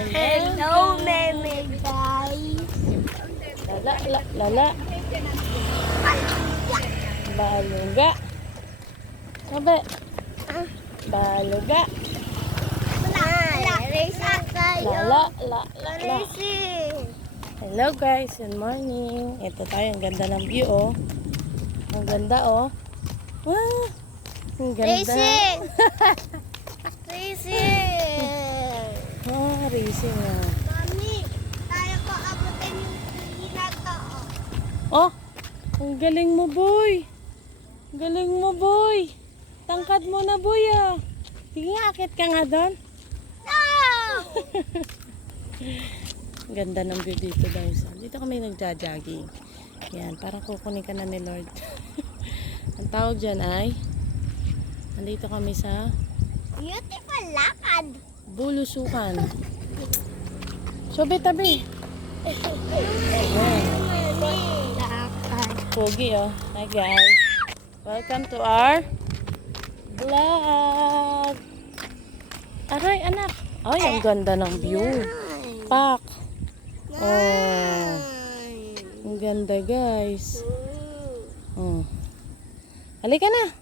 Hello, meme guys. Lala. Baluga. Sabi. Baluga. Racing tayo. La. Racing. Hello guys, good morning. Ito tayo, ang ganda ng view oh. Ang ganda oh. Wow. Ang ganda. Racing. Racing. Racing ah. Mami, tayo ko abutin yung hinato. Oh, ang galing mo boy. Ang galing mo boy. Tangkad mo na boy ah. Sige nga, akit ka nga doon. No! Ang ganda ng view dito guys. Dito kami nagja-jogging. Yan, parang kukunin ka na ni Lord. Ang tawag dyan ay, nandito kami sa Beautiful lakad. Bulusukan. Sobe tabi. Ayan. Lakad. Pogi oh. Hi guys. Welcome to our vlog. Aray anak. Ay, ang ganda ng view. Pak. Oh. Ang ganda guys. Oh. Halika na.